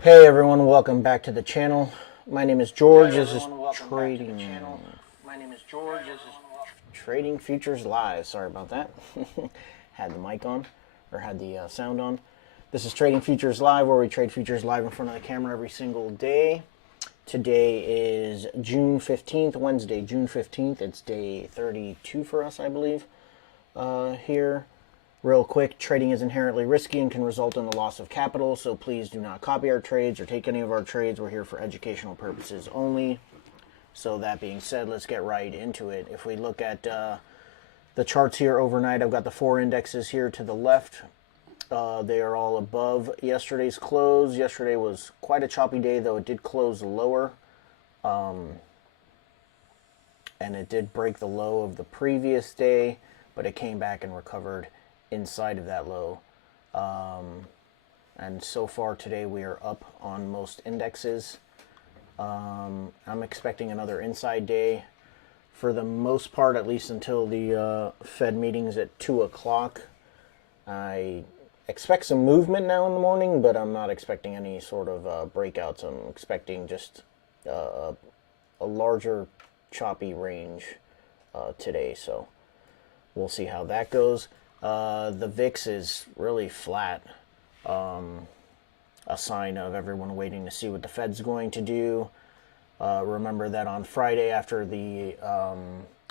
Hey everyone, welcome back to the channel. My name is George. This is Trading Futures Live. Sorry about that. Had the mic on, or had the sound on. This is Trading Futures Live, where we trade futures live in front of the camera every single day. Today is June 15th, Wednesday, June 15th. It's day 32 for us, I believe, here. Real quick, trading is inherently risky and can result in the loss of capital, so please do not copy our trades or take any of our trades. We're here for educational purposes only. So that being said, let's get right into it. If we look at the charts here overnight, I've got the four indexes here to the left. They are all above yesterday's close. Yesterday was quite a choppy day, though it did close lower. And it did break the low of the previous day, but it came back and recovered inside of that low. And so far today we are up on most indexes. I'm expecting another inside day for the most part, at least until the Fed meetings at 2 o'clock. I expect some movement now in the morning, but I'm not expecting any sort of breakouts. I'm expecting just a larger choppy range today, so we'll see how that goes. The VIX is really flat, a sign of everyone waiting to see what the Fed's going to do. Remember that on Friday, after the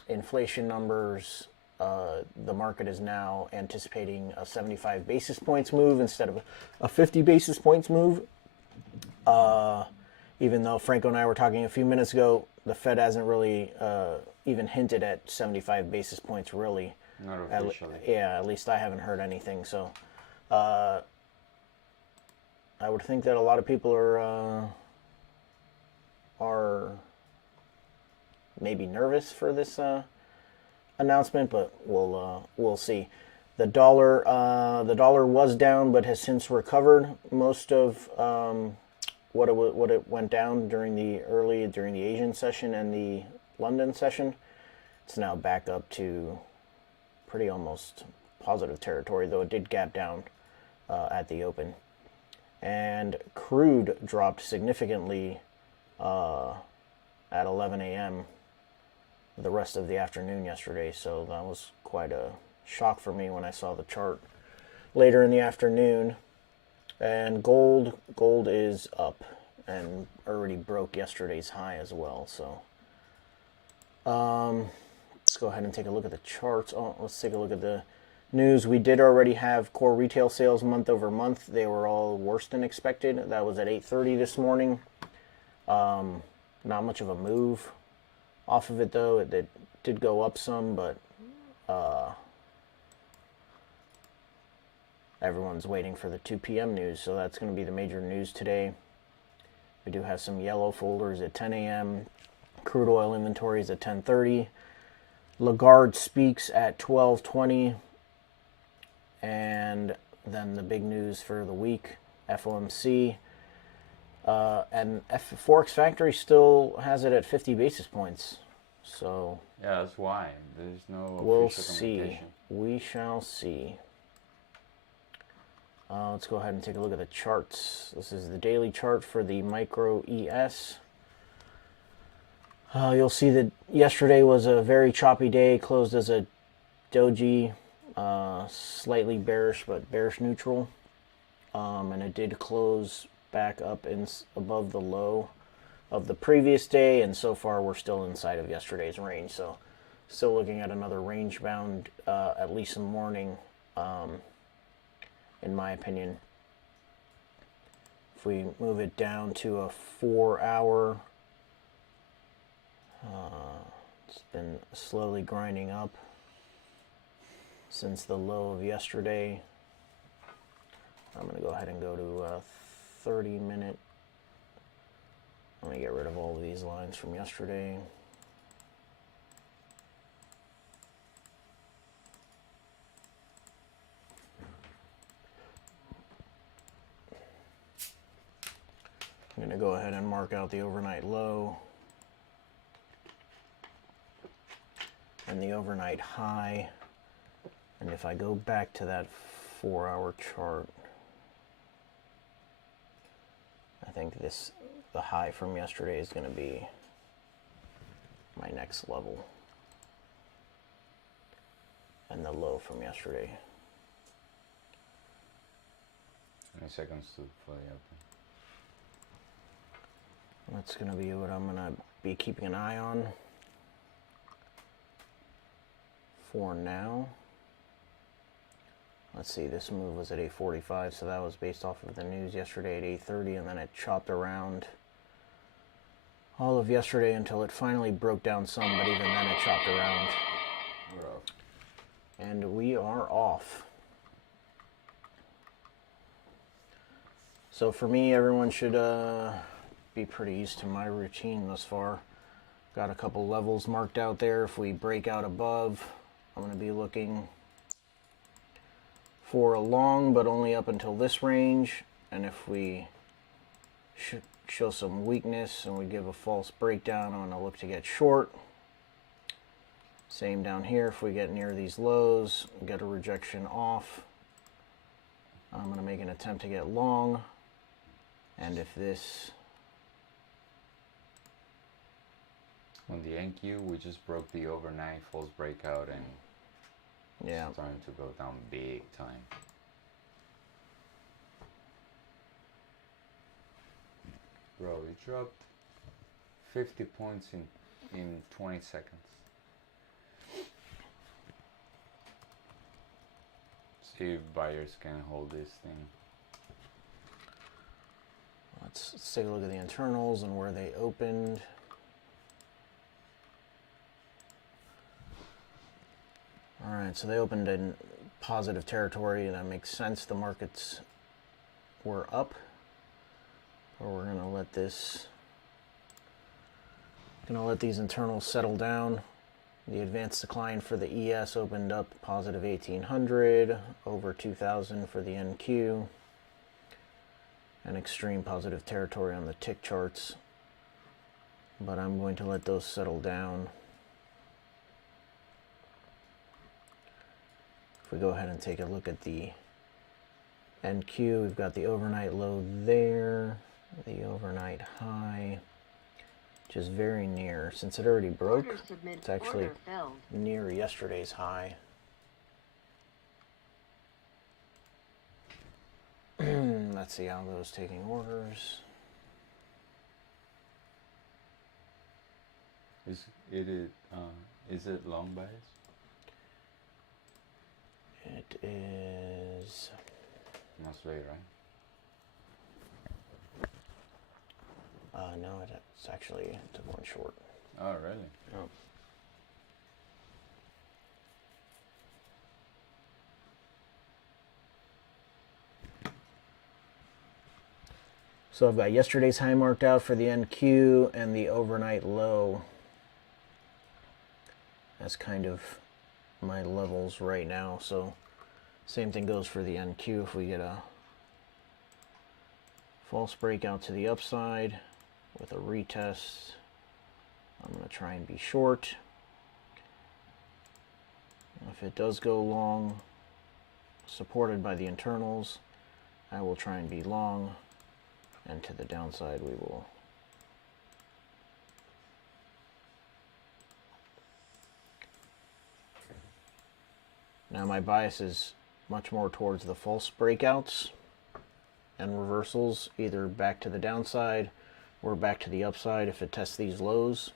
inflation numbers, the market is now anticipating a 75 basis points move instead of a 50 basis points move. Even though Franco and I were talking a few minutes ago, the Fed hasn't really even hinted at 75 basis points, really. Not officially. At least I haven't heard anything. So I would think that a lot of people are maybe nervous for this announcement, but we'll see. The dollar was down, but has since recovered most of what it went down during the Asian session and the London session. It's now back up to pretty almost positive territory, though it did gap down at the open. And crude dropped significantly at 11 a.m. the rest of the afternoon yesterday, so that was quite a shock for me when I saw the chart later in the afternoon. And gold is up and already broke yesterday's high as well. So let's go ahead and take a look at the charts. Let's take a look at the news. We did already have core retail sales month over month. They were all worse than expected. That was at 8:30 this morning. Not much of a move off of it, though. It did go up some, but everyone's waiting for the 2 p.m. news, so that's going to be the major news today. We do have some yellow folders at 10 a.m. Crude oil inventories at 10:30. Lagarde speaks at 12:20. And then the big news for the week, FOMC. And Forex Factory still has it at 50 basis points. So Yeah, that's why. There's no we'll official see. communication. We shall see. Let's go ahead and take a look at the charts. This is the daily chart for the Micro ES. You'll see that yesterday was a very choppy day, closed as a doji, slightly bearish, but bearish neutral. And it did close back up above the low of the previous day, and so far we're still inside of yesterday's range. So still looking at another range bound, at least in the morning, in my opinion. If we move it down to a 4-hour, it's been slowly grinding up since the low of yesterday. I'm going to go ahead and go to a 30-minute. I'm going to get rid of all of these lines from yesterday. I'm going to go ahead and mark out the overnight low and the overnight high. And if I go back to that 4-hour chart, think the high from yesterday is going to be my next level. And the low from yesterday. 20 seconds to fully open. That's going to be what I'm going to be keeping an eye on for now. Let's see, this move was at 8:45, so that was based off of the news yesterday at 8:30, and then it chopped around all of yesterday until it finally broke down some, but even then it chopped around. We're off. And we are off. So for me, everyone should be pretty used to my routine thus far. Got a couple levels marked out there. If we break out above, I'm going to be looking for a long, but only up until this range. And if we show some weakness and we give a false breakdown, I'm going to look to get short. Same down here. If we get near these lows, get a rejection off, I'm going to make an attempt to get long. And if this... On the NQ, we just broke the overnight false breakout and yeah, it's starting to go down big time. Bro, it dropped 50 points in 20 seconds. See if buyers can hold this thing. let's take a look at the internals and where they opened. Alright, so they opened in positive territory. That makes sense. The markets were up. Or we're gonna let these internals settle down. The advanced decline for the ES opened up positive 1800, over 2000 for the NQ, and extreme positive territory on the tick charts. But I'm going to let those settle down. If we go ahead and take a look at the NQ, we've got the overnight low there, the overnight high, which is very near. Since it already broke, it's actually near yesterday's high. Let's see how those taking orders. Is it long bias? It is... Must be, right? No, it's actually took one short. Oh, really? Oh. So I've got yesterday's high marked out for the NQ and the overnight low. That's kind of my levels right now. So same thing goes for the NQ. If we get a false breakout to the upside with a retest, I'm going to try and be short. If it does go long, supported by the internals, I will try and be long, and to the downside we will now my bias is much more towards the false breakouts and reversals, either back to the downside or back to the upside if it tests these lows.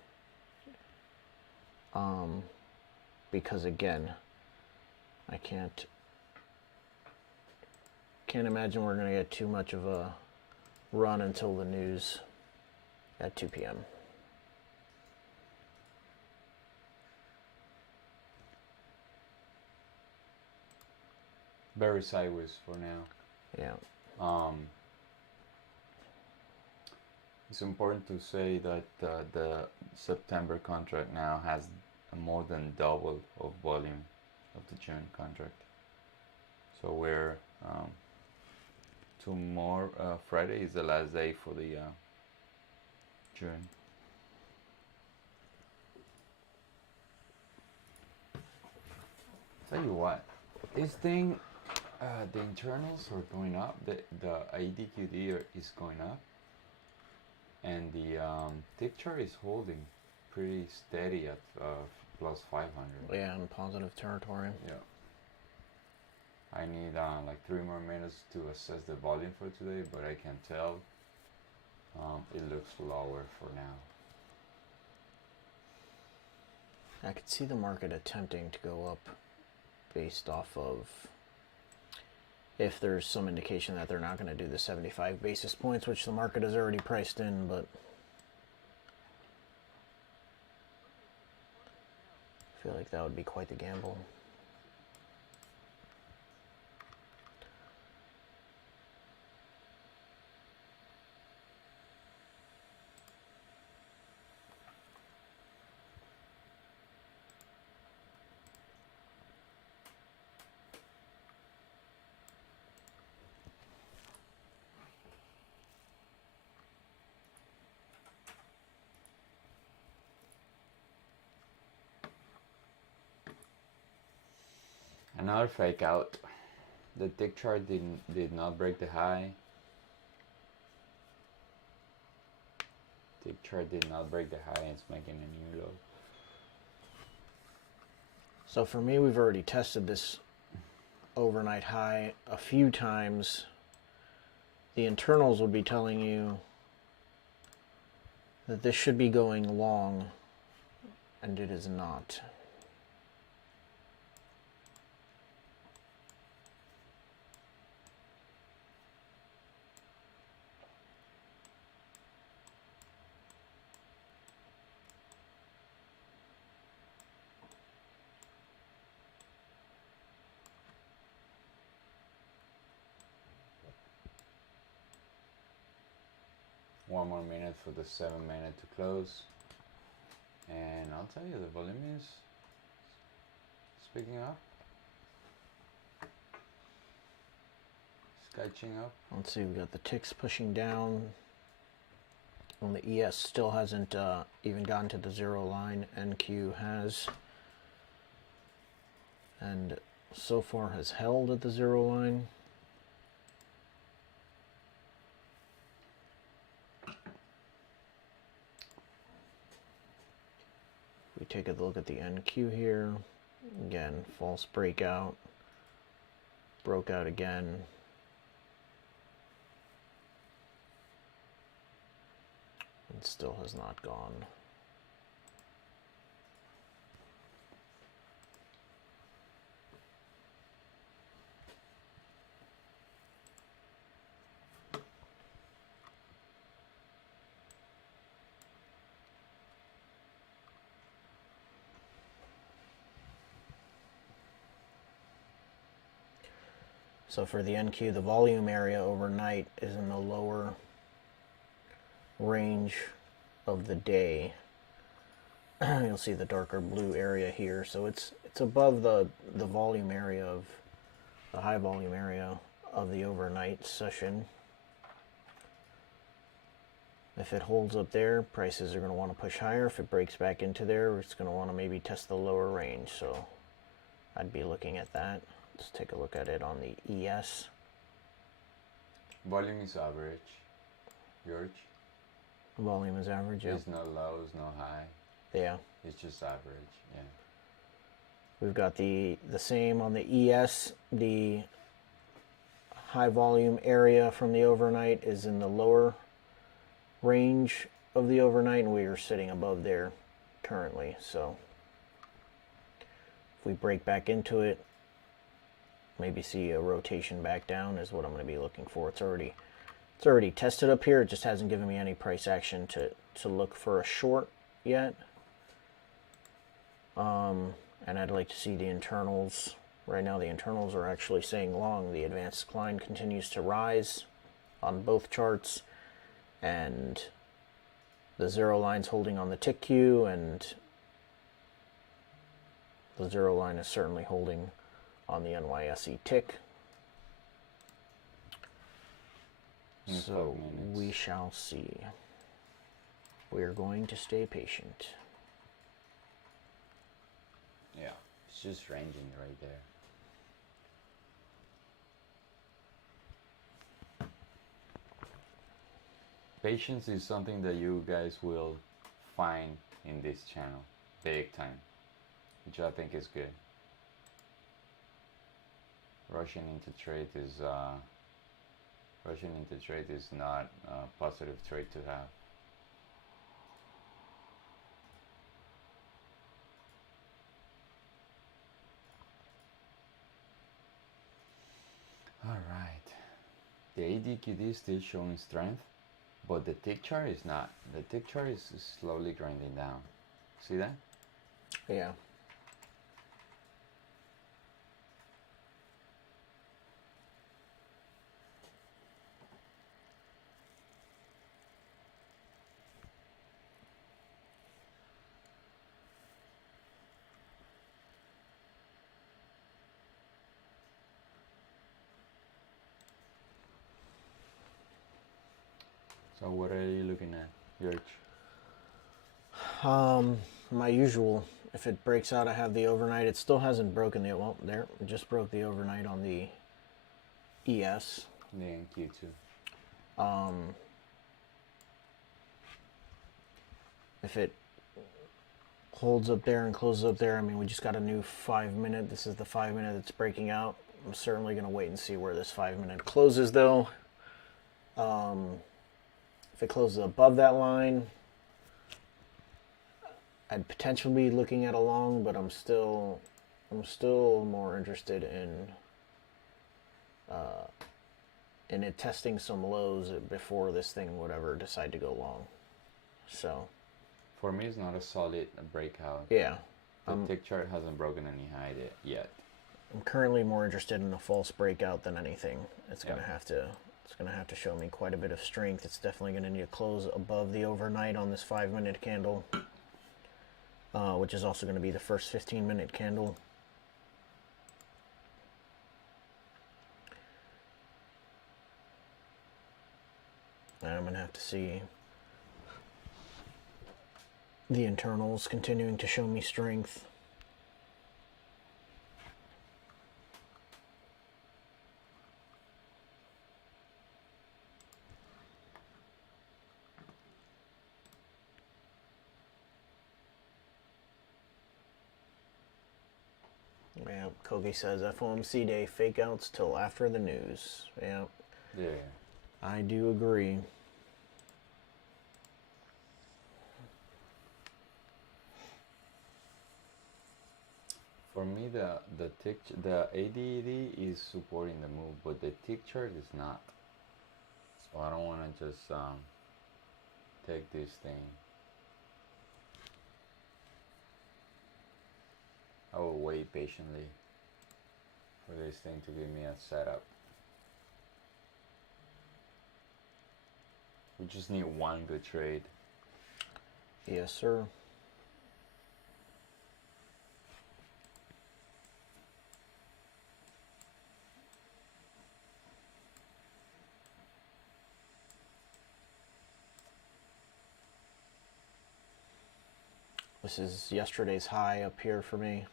Because again, I can't imagine we're going to get too much of a run until the news at 2 p.m. Very sideways for now. Yeah. It's important to say that the September contract now has more than double of volume of the June contract. So we're tomorrow, Friday is the last day for the June. Tell you what, this thing, the internals are going up, the ADQD is going up, And the tick chart is holding pretty steady at plus 500. Yeah, in positive territory. Yeah. I need like 3 more minutes to assess the volume for today, but I can tell it looks lower for now. I could see the market attempting to go up based off of if there's some indication that they're not going to do the 75 basis points, which the market has already priced in, but I feel like that would be quite the gamble. Another fake out. The tick chart did not break the high. Tick chart did not break the high. It's making a new low. So for me, we've already tested this overnight high a few times. The internals would be telling you that this should be going long, and it is not. One more minute for the 7-minute to close. And I'll tell you, the volume is picking up. It's catching up. Let's see, we got the ticks pushing down. And the ES still hasn't even gotten to the zero line. NQ has. And so far has held at the zero line. We take a look at the NQ here. Again, false breakout. Broke out again. And still has not gone. So for the NQ, the volume area overnight is in the lower range of the day. You'll see the darker blue area here. So it's above the volume area of the high volume area of the overnight session. If it holds up there, prices are going to want to push higher. If it breaks back into there, it's going to want to maybe test the lower range. So I'd be looking at that. Let's take a look at it on the ES. Volume is average. George? Volume is average, yeah. There's no lows, no high. Yeah. It's just average, yeah. We've got the same on the ES. The high volume area from the overnight is in the lower range of the overnight, and we are sitting above there currently. So if we break back into it, maybe see a rotation back down is what I'm going to be looking for. It's already tested up here. It just hasn't given me any price action to look for a short yet. And I'd like to see the internals. Right now the internals are actually saying long. The advanced decline continues to rise on both charts, and the zero line's holding on the tick Q, and the zero line is certainly holding on the NYSE tick. So we shall see. We are going to stay patient. Yeah, it's just ranging right there. Patience is something that you guys will find in this channel, big time, which I think is good. Rushing into trade is not a positive trade to have. All right, the ADQD is still showing strength, but the tick chart is not. The tick chart is slowly grinding down. See that? Yeah. So what are you looking at, George? My usual. If it breaks out, I have the overnight. It still hasn't broken the, well, there, it just broke the overnight on the ES. The NQ2. If it holds up there and closes up there, I mean, we just got a new 5 minute. This is the 5 minute that's breaking out. I'm certainly going to wait and see where this 5 minute closes, though. If it closes above that line, I'd potentially be looking at a long, but I'm still more interested in it testing some lows before this thing would ever decide to go long. So For me, it's not a solid breakout. yeah, The tick chart hasn't broken any high yet. I'm currently more interested in a false breakout than anything. It's gonna have to show me quite a bit of strength. It's definitely gonna need to close above the overnight on this 5 minute candle, which is also gonna be the first 15 minute candle. And I'm gonna have to see the internals continuing to show me strength. Yeah, Kogi says FOMC day fake outs till after the news. Yeah, Yeah. I do agree. For me, the ADED is supporting the move, but the tick chart is not. So I don't want to just take this thing. I will wait patiently for this thing to give me a setup. We just need one good trade. Yes, sir. This is yesterday's high up here for me.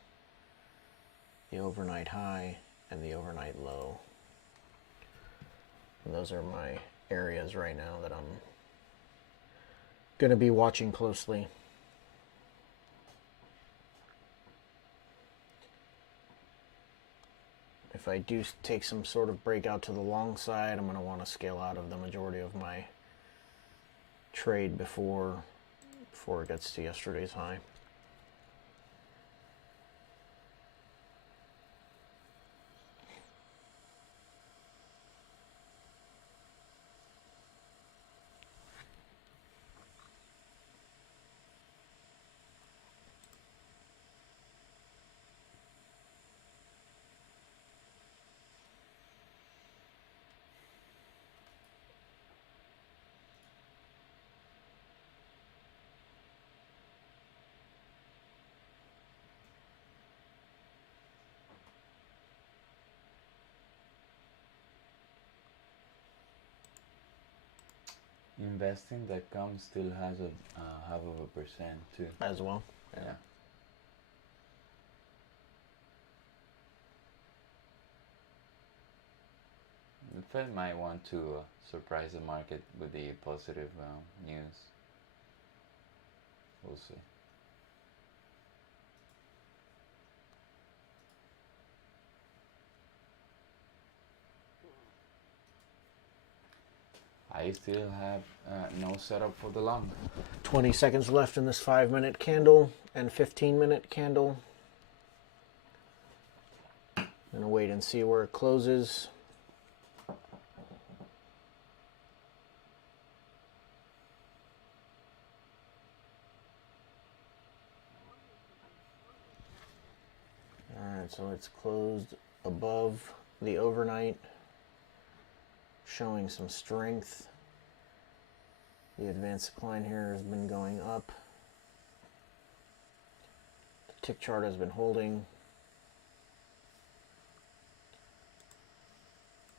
The overnight high and the overnight low. And those are my areas right now that I'm going to be watching closely. If I do take some sort of breakout to the long side, I'm going to want to scale out of the majority of my trade before it gets to yesterday's high. Investing.com still has a half of a percent too. As well. Yeah. The Fed might want to surprise the market with the positive news. We'll see. I still have no setup for the long. 20 seconds left in this 5-minute candle and 15-minute candle. I'm gonna wait and see where it closes. Alright, so it's closed above the overnight, showing some strength. The advanced decline here has been going up. The tick chart has been holding.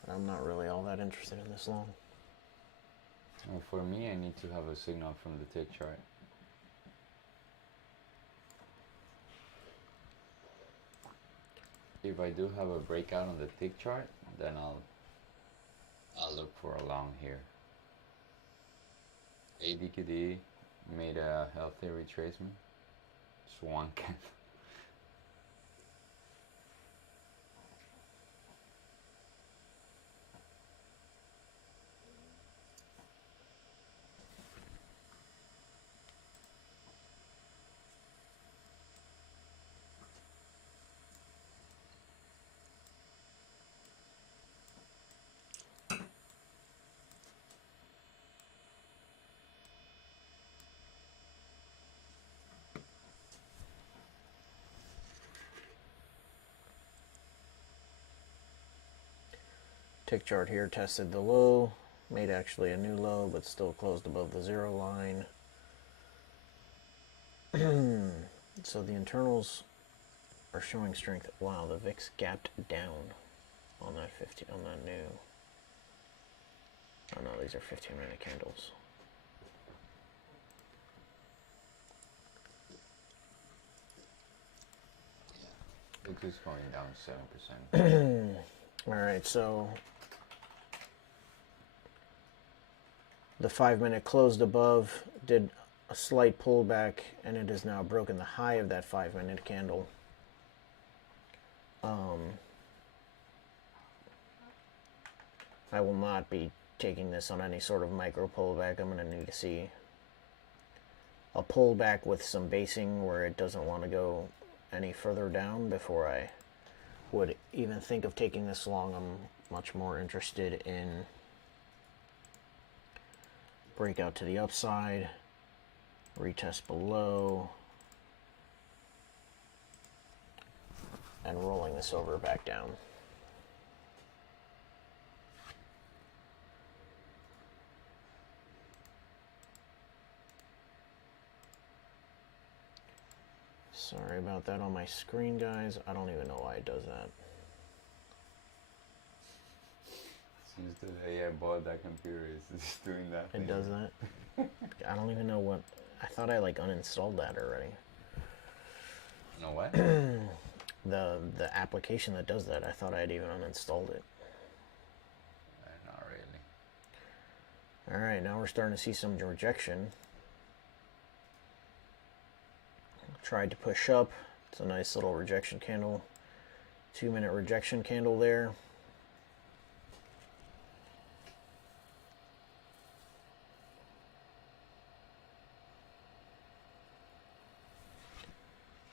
But I'm not really all that interested in this long. Well, for me, I need to have a signal from the tick chart. If I do have a breakout on the tick chart, then I'll look for a long here. ADQD made a healthy retracement. Swan candle. Tick chart here tested the low, made actually a new low, but still closed above the 0 line. So the internals are showing strength. Wow, the VIX gapped down on that 50 on that new. Oh no, these are 15-minute candles. It is going down 7%. All right, so the 5-minute closed above, did a slight pullback, and it has now broken the high of that 5-minute candle. I will not be taking this on any sort of micro pullback. I'm going to need to see a pullback with some basing where it doesn't want to go any further down before I would even think of taking this long. I'm much more interested in breakout to the upside, retest below, and rolling this over back down. Sorry about that on my screen, guys. I don't even know why it does that. Since the day I bought that computer, it's just doing that thing. It does that? I don't even know what... I thought I like uninstalled that already. You know what? The application that does that, I thought I had even uninstalled it. Not really. Alright, now we're starting to see some rejection. Tried to push up. It's a nice little rejection candle. 2-minute rejection candle there.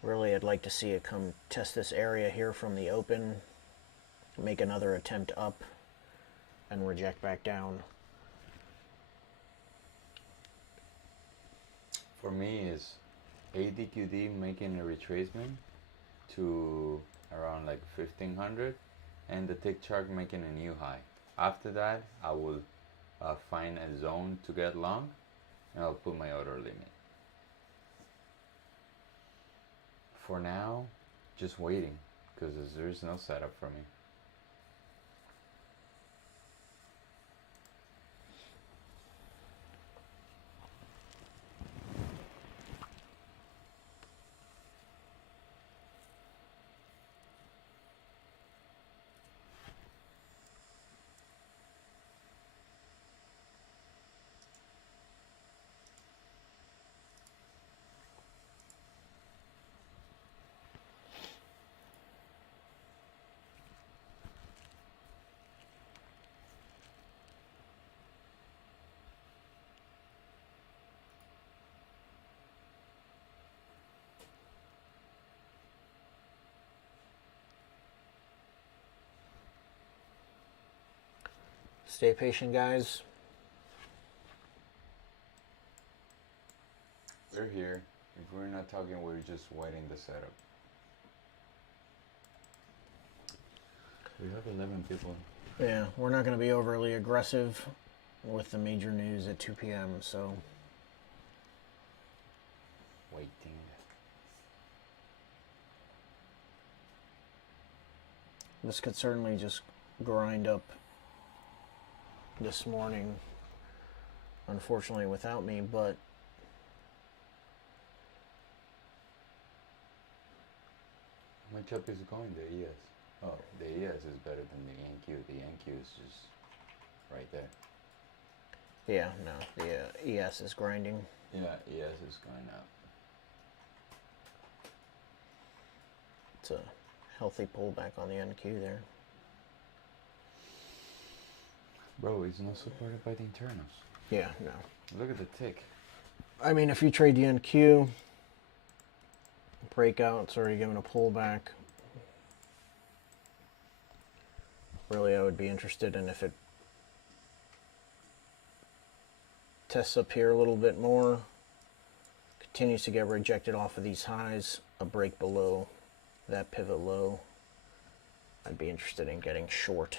Really, I'd like to see it come test this area here from the open, make another attempt up, and reject back down. For me, is ADQD making a retracement to around like 1500 and the tick chart making a new high. After that, I will find a zone to get long and I'll put my order limit. For now, just waiting because there's no setup for me. Stay patient, guys. They're here. If we're not talking, we're just waiting the setup. We have 11 people. Yeah, we're not going to be overly aggressive with the major news at 2 p.m., so... Waiting. This could certainly just grind up this morning, unfortunately without me, but How much up is it going? The ES. Oh, the ES is better than the NQ. The NQ is just right there. yeah, no, the ES is grinding. Yeah, ES is going up. It's a healthy pullback on the NQ there. Bro, it's not supported by the internals. Yeah, no. Look at the tick. I mean, if you trade the NQ, breakout, it's already given a pullback. Really, I would be interested in if it tests up here a little bit more, continues to get rejected off of these highs, a break below that pivot low. I'd be interested in getting short.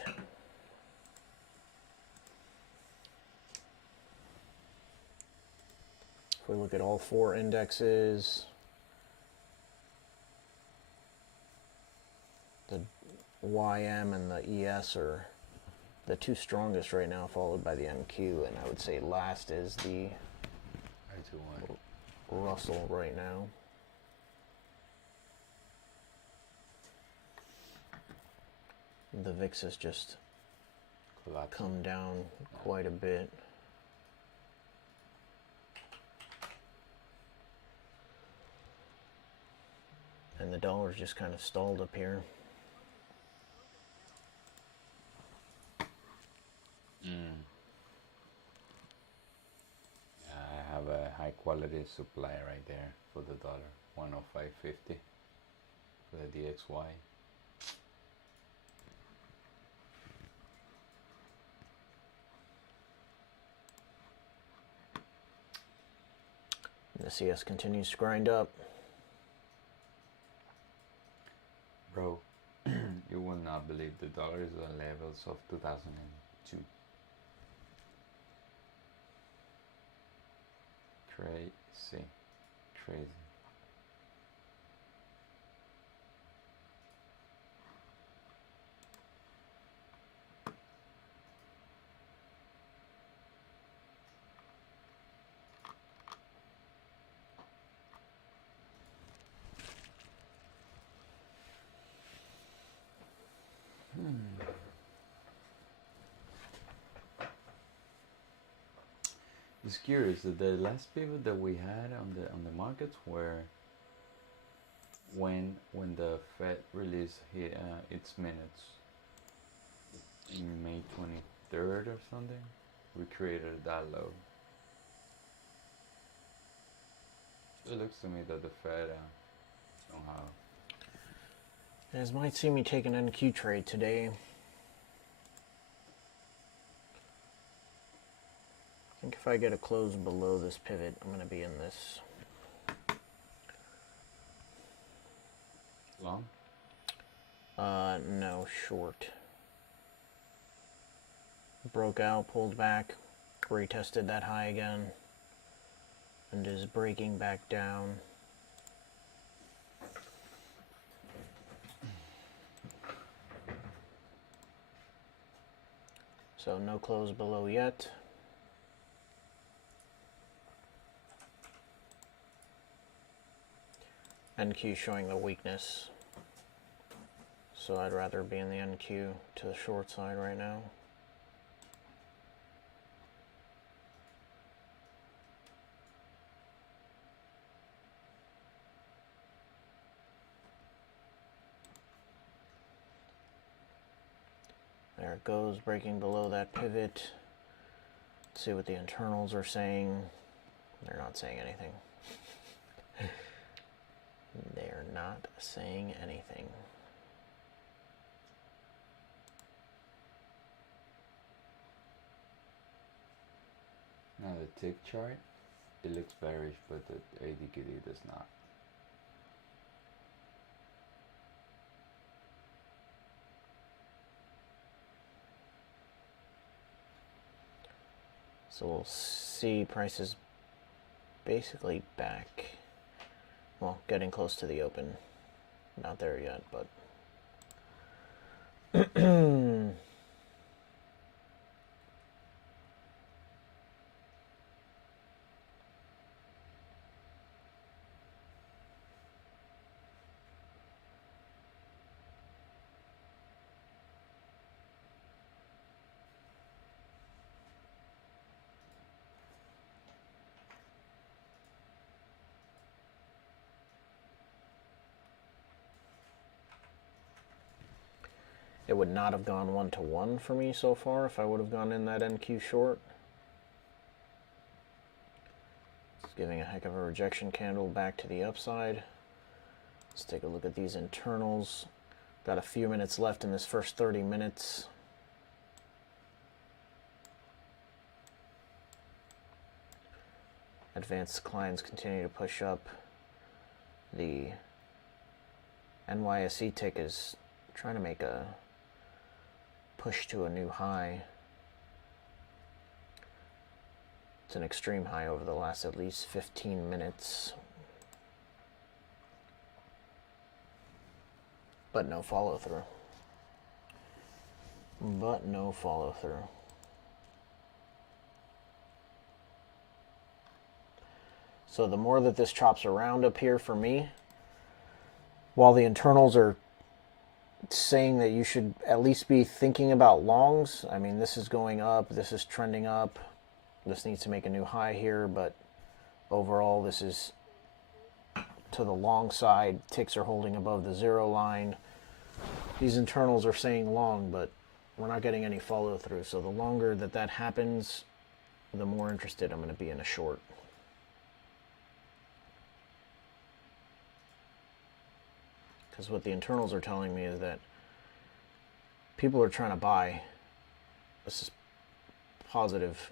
If we look at all four indexes, the YM and the ES are the two strongest right now, followed by the NQ, and I would say last is the Russell right now. The VIX has just come down quite a bit. And the dollar's just kind of stalled up here. I have a high quality supply right there for the dollar. 105.50 for the DXY. The CS continues to grind up. Bro, you will not believe the dollar is at levels of 2002. Crazy. Crazy. It's curious that the last pivot that we had on the markets were when the Fed released its minutes in May 23rd or something. We created that low. So it looks to me that the Fed somehow. You guys might see me take an NQ trade today. I think if I get a close below this pivot, I'm going to be in this. Long? No, short. Broke out, pulled back, retested that high again, and is breaking back down. So no close below yet. NQ showing the weakness, so I'd rather be in the NQ to the short side right now. There it goes, breaking below that pivot. Let's see what the internals are saying. They're not saying anything. They're not saying anything. Now the tick chart, it looks bearish, but the ADKD does not. So we'll see prices basically back. Well, getting close to the open. Not there yet, but it would not have gone 1-to-1 for me so far if I would have gone in that NQ short. It's giving a heck of a rejection candle back to the upside. Let's take a look at these internals. Got a few minutes left in this first 30 minutes. Advanced declines continue to push up. The NYSE tick is trying to make a push to a new high. It's an extreme high over the last at least 15 minutes. But no follow through. So the more that this chops around up here for me, while the internals are saying that you should at least be thinking about longs. I mean, this is going up, this is trending up. This needs to make a new high here, but overall this is to the long side. Ticks are holding above the 0 line. These internals are saying long, but we're not getting any follow through. So the longer that that happens, the more interested I'm going to be in a short. Because what the internals are telling me is that people are trying to buy. This is positive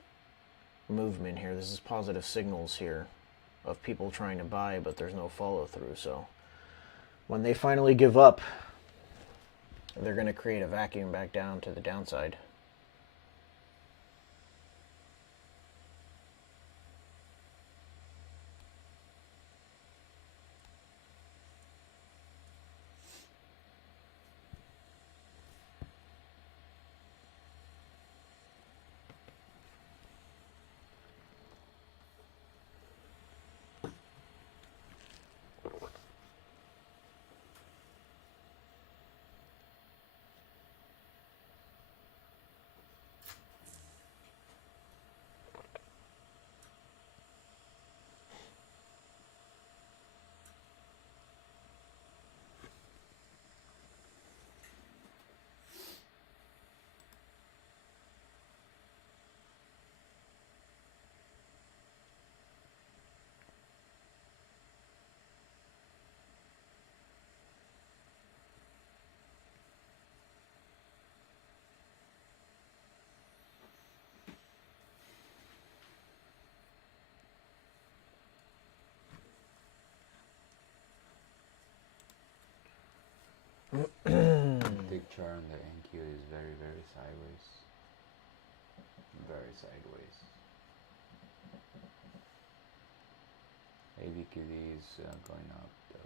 movement here. This is positive signals here of people trying to buy, but there's no follow through. So when they finally give up, they're going to create a vacuum back down to the downside. Tick chart on the NQ is very, very sideways. Very sideways. ADQD is going up though.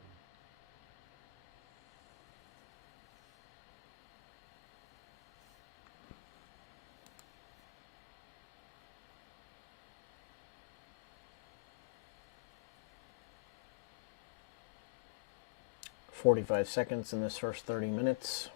"45 seconds in this first 30 minutes.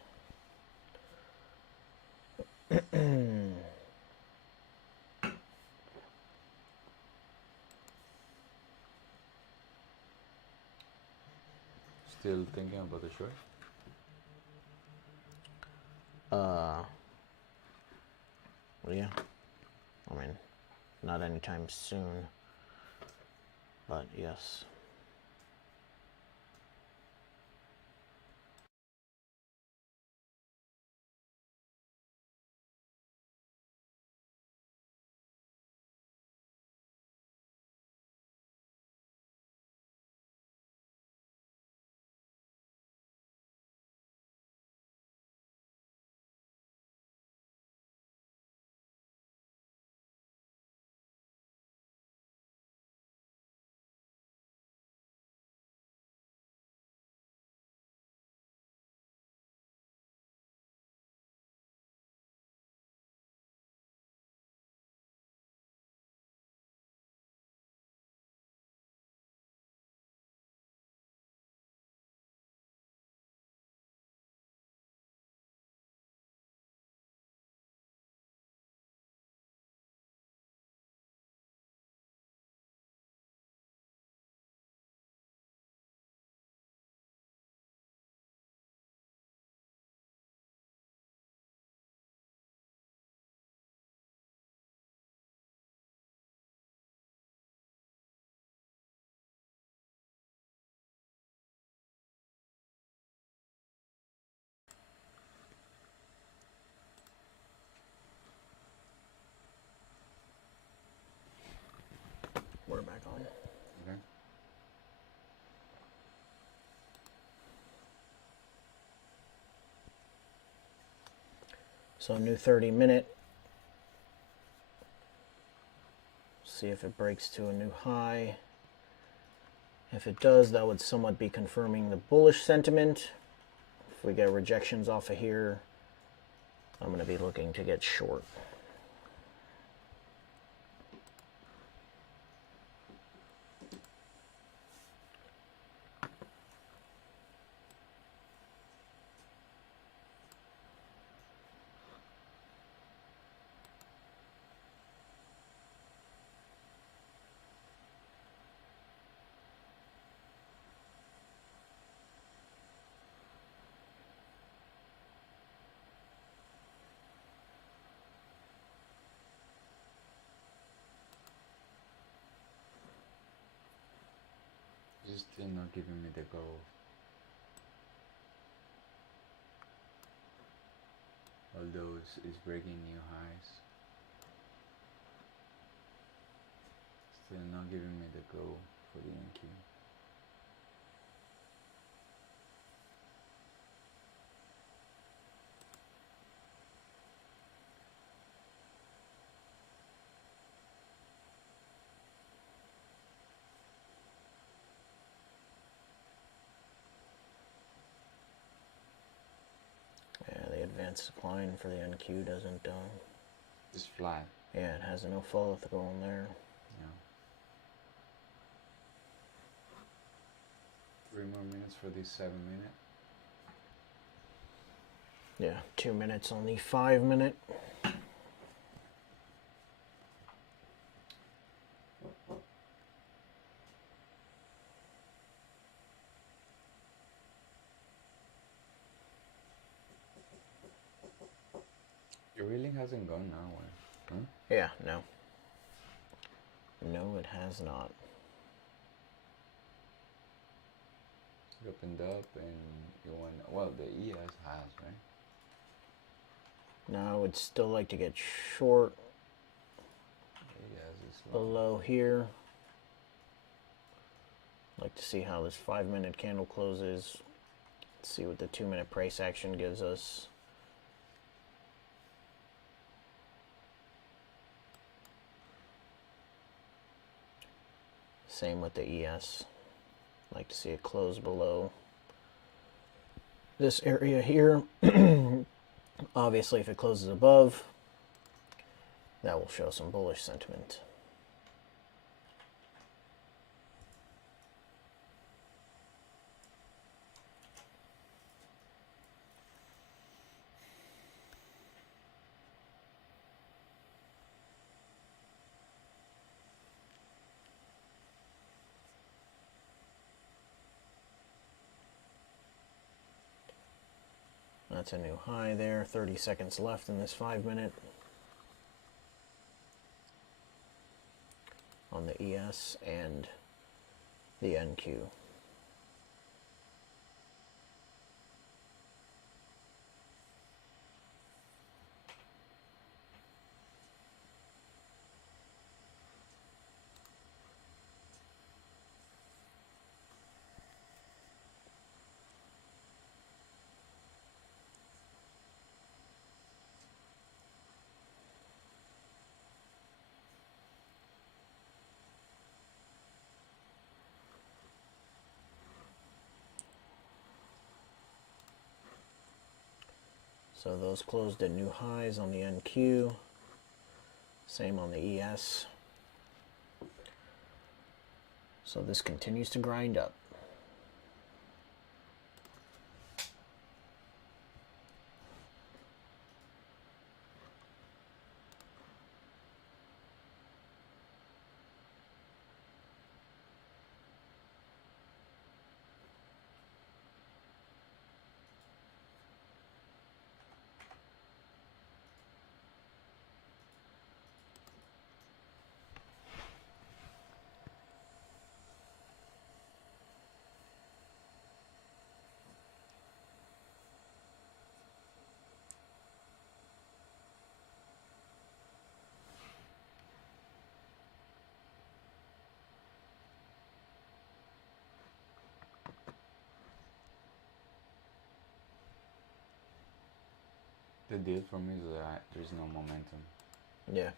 Still thinking about the short? Well, yeah. I mean, not anytime soon, but yes. So new 30-minute. See if it breaks to a new high. If it does, that would somewhat be confirming the bullish sentiment. If we get rejections off of here, I'm going to be looking to get short. It's still not giving me the go. Although it's breaking new highs. Still not giving me the go for the NQ. Yeah, the advanced decline for the NQ doesn't. It's flat. Yeah, it has no follow through on there. Yeah. 3 more minutes for this 7-minute. Yeah, 2 minutes on the 5-minute. It really hasn't gone nowhere. Huh? Yeah, no. No, it has not. It opened up and it went, well, the ES has, right? Now I would still like to get short ES is low. below here. Like to see how this 5-minute candle closes. Let's see what the 2-minute price action gives us. Same with the ES. Like to see it close below this area here. Obviously, if it closes above, that will show some bullish sentiment. That's a new high there. 30 seconds left in this 5-minute. On the ES and the NQ. So those closed at new highs on the NQ. Same on the ES. So this continues to grind up. The deal for me is that there's no momentum. Yeah.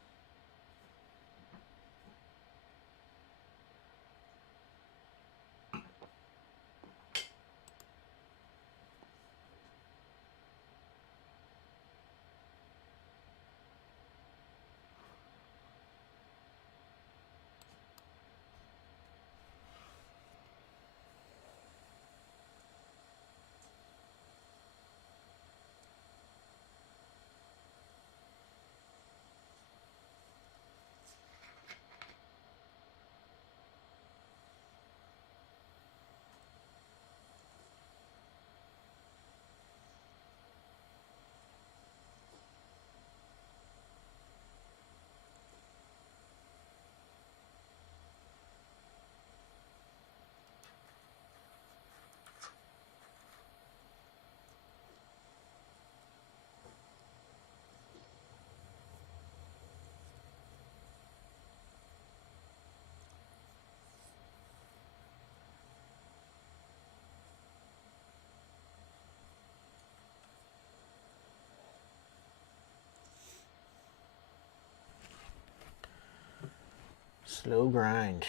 Slow grind.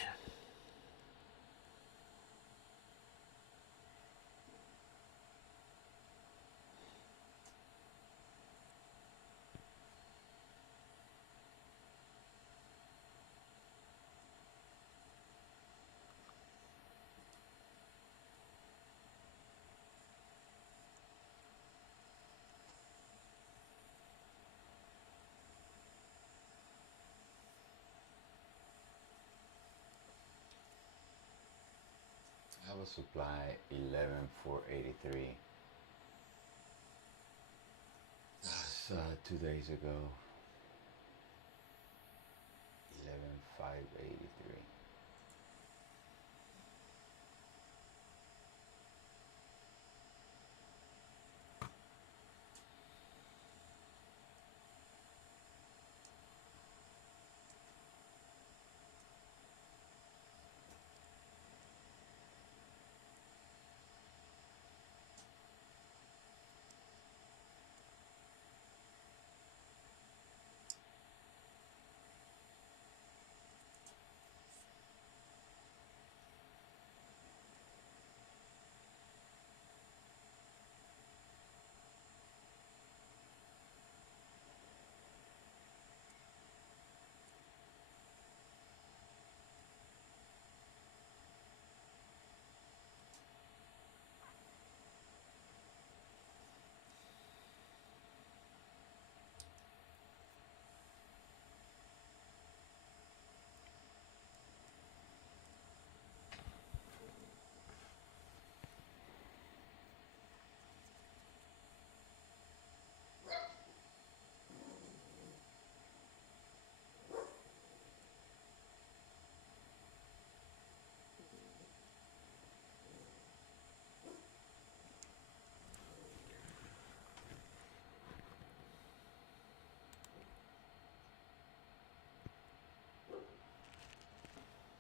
I have a supply 11,483. That's 2 days ago. 11,583.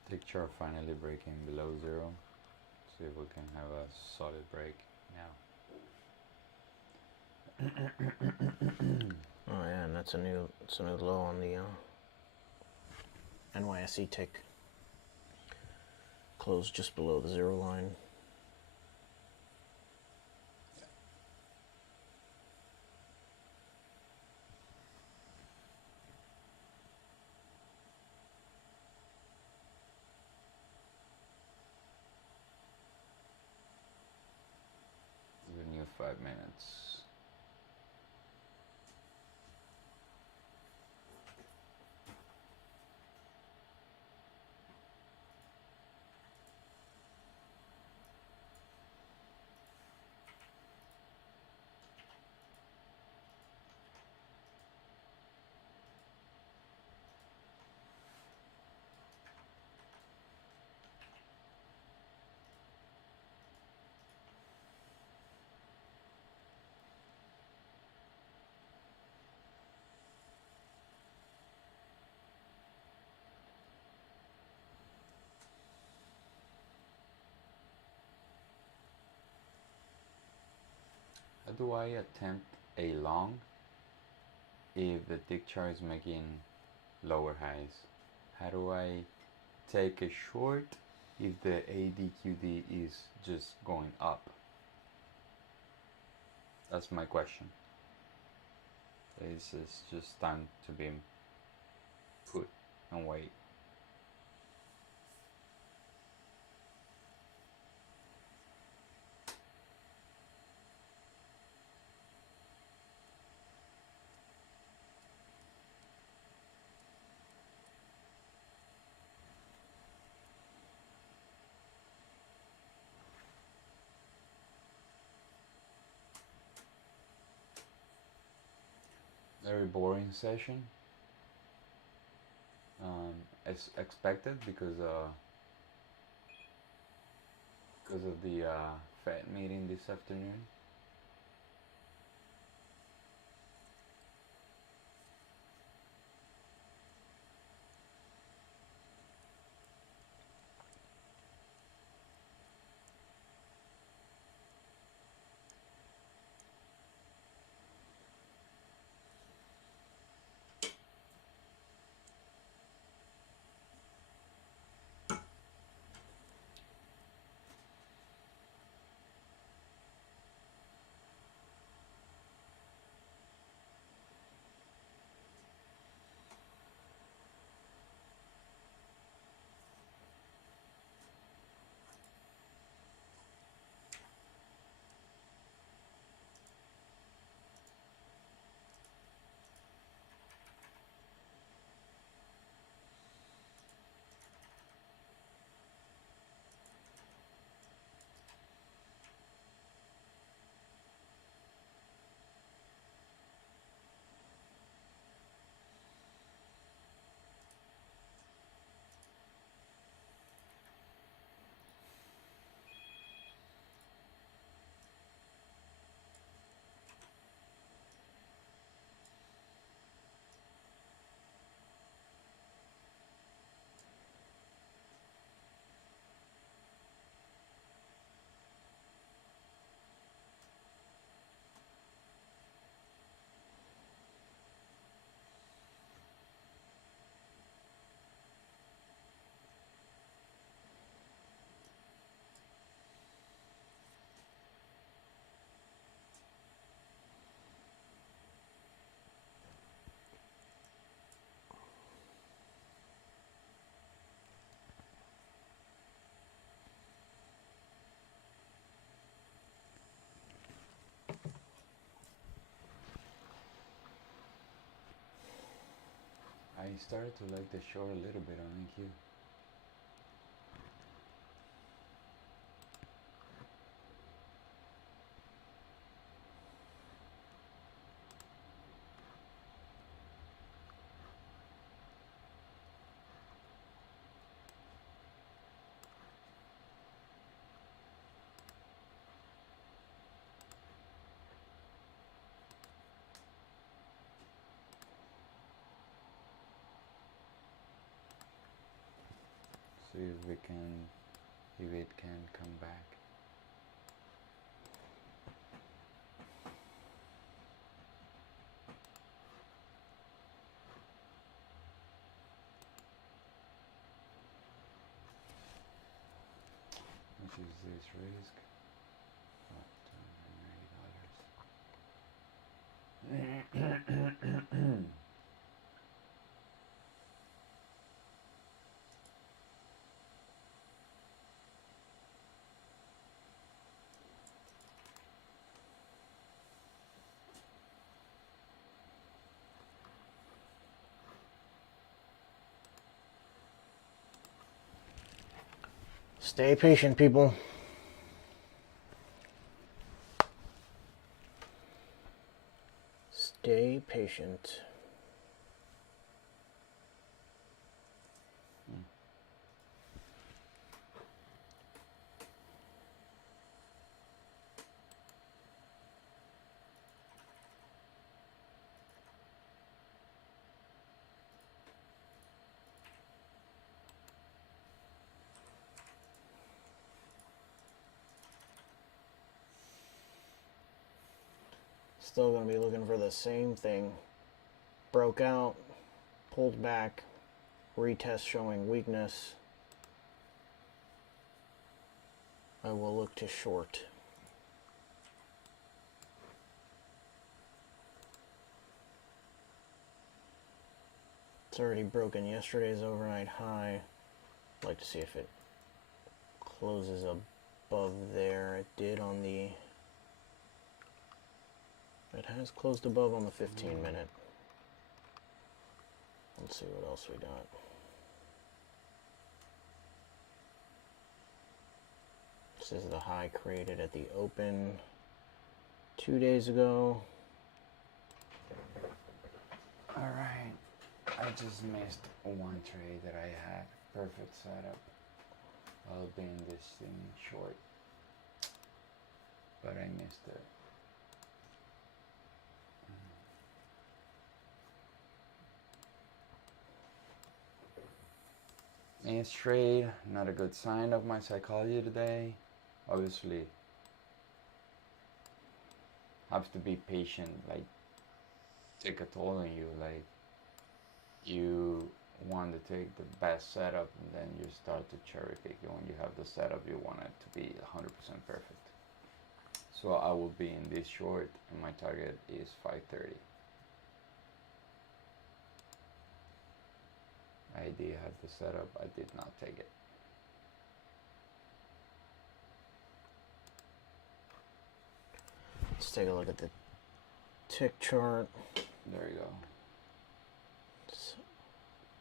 Tick chart finally breaking below zero. See if we can have a solid break now. Oh yeah, and that's a new low on the NYSE tick. Closed just below the zero line. Giving you 5 minutes. How do I attempt a long if the tick chart is making lower highs? How do I take a short if the ADQD is just going up? That's my question. It's just time to be put and wait. Very boring session, as expected, because of the Fed meeting this afternoon. I started to like the short a little bit on NQ. See if it can come back. Which is this risk? $280. Stay patient, people. Stay patient. Still going to be looking for the same thing. broke out, pulled back, retest showing weakness. I will look to short. It's already broken yesterday's overnight high. I'd like to see if it closes above there. It did on the... It has closed above on the 15-minute. Let's see what else we got. This is the high created at the open 2 days ago. All right. I just missed one trade that I had. Perfect setup. I'll be in this thing short. But I missed it. Missed trade. Not a good sign of my psychology today. Obviously, have to be patient. Like, take a toll on you. Like, you want to take the best setup and then you start to cherry pick it. When you have the setup, you want it to be 100% perfect. So I will be in this short and my target is 530. I did have the setup, I did not take it. Let's take a look at the tick chart. There you go. It's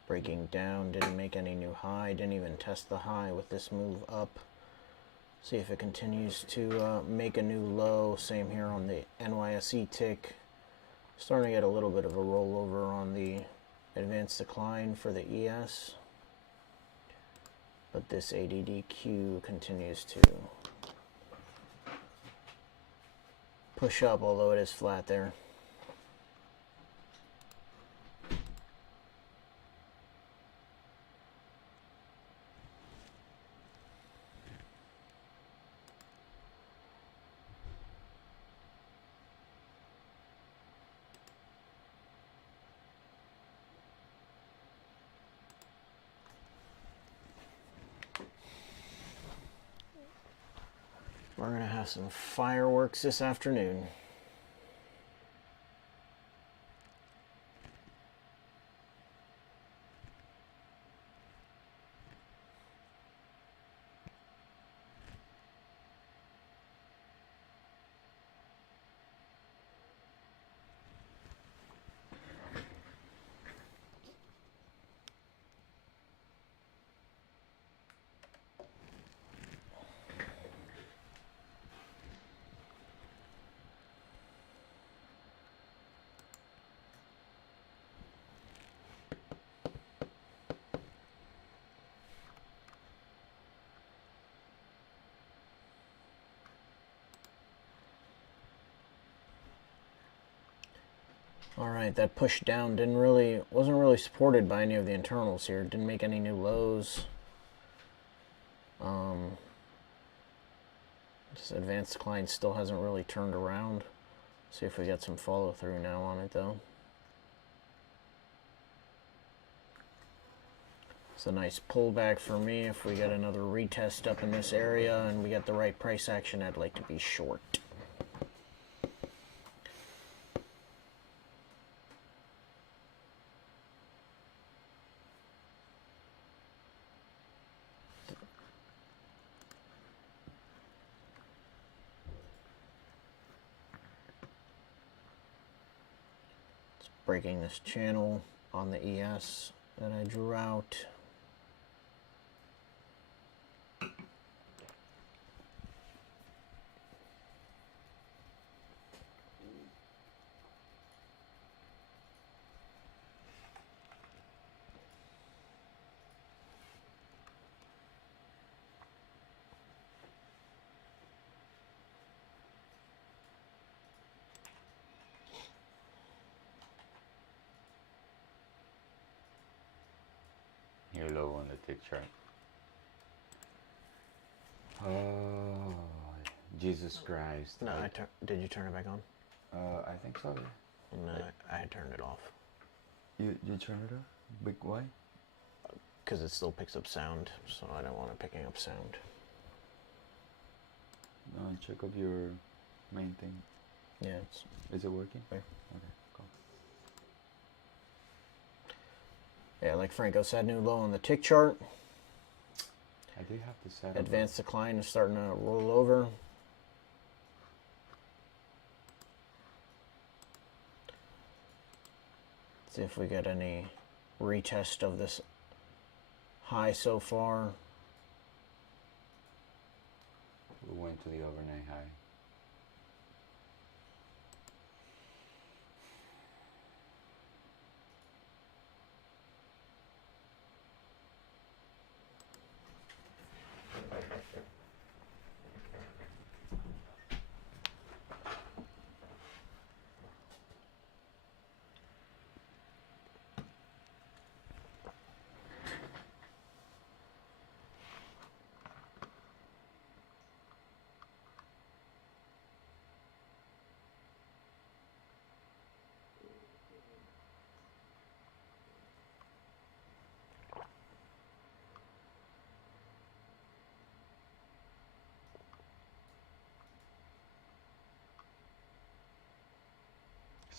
breaking down, didn't make any new high, didn't even test the high with this move up. See if it continues to make a new low. Same here on the NYSE tick. Starting to get a little bit of a rollover on the advanced decline for the ES. But this ADDQ continues to push up, although it is flat there. We're going to have some fireworks this afternoon. All right, that push down wasn't really supported by any of the internals here. Didn't make any new lows. This advanced decline still hasn't really turned around. See if we get some follow through now on it though. It's a nice pullback for me. If we get another retest up in this area and we get the right price action, I'd like to be short. Breaking this channel on the ES that I drew out. You're low on the tick chart. Oh, Jesus Christ. No, did you turn it back on? I think so. No, I had turned it off. You turn it off? Big why? Because it still picks up sound, so I don't want it picking up sound. No, check up your main thing. Yeah. Is it working? Yeah. Okay, cool. Yeah, like Franco said, new low on the tick chart. I do have to set up. Advanced decline is starting to roll over. See if we get any retest of this high so far. We went to the overnight high.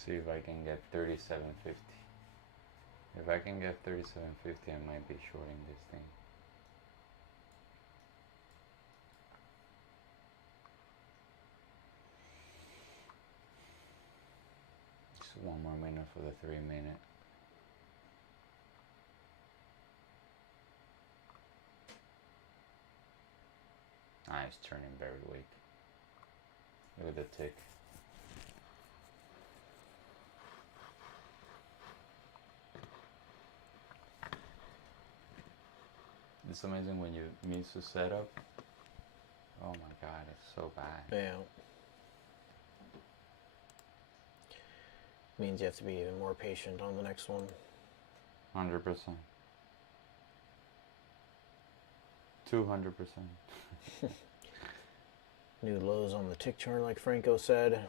See if I can get 37.50. If I can get 37.50, I might be shorting this thing. Just one more minute for the 3 minute. Ah, it's turning very weak. Look at the tick. It's amazing when you miss a setup. Oh my god, it's so bad. Yeah. Means you have to be even more patient on the next one. 100%. 200%. New lows on the tick chart, like Franco said.